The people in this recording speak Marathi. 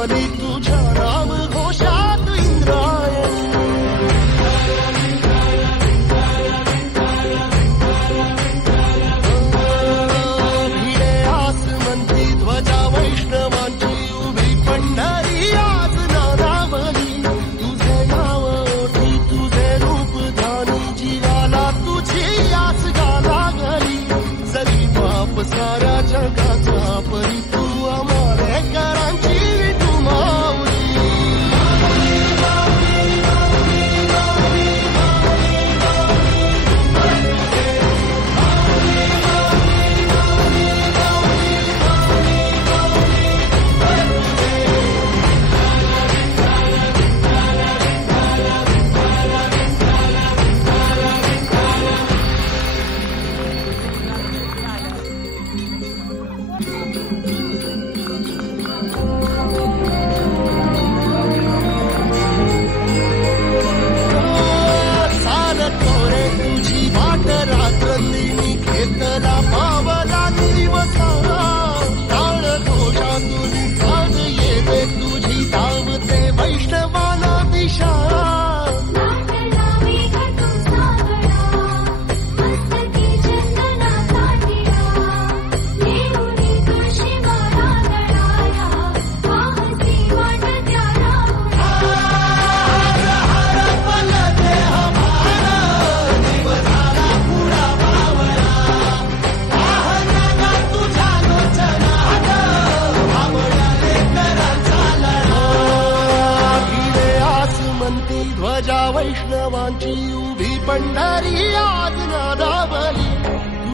माली तुझ्या नाम घोषात इंद्रायणी. भिडे आसमंती ध्वजा वैष्णवांची उभी पंढरी आज नादावली. तुझे नाव ओठी तुझे रूप ध्यानी जीवाला तुझी आस गाला गली. जरी बाप साऱ्या जगाचा परी तू आमारेकरांची तू माऊली. घेतला पावला दिवसा टाळ घोषातून कान येते तुझी धावते वैष्णवाला दिशा. ध्वजा वैष्णवांची उभी पंढरी आज नादावली.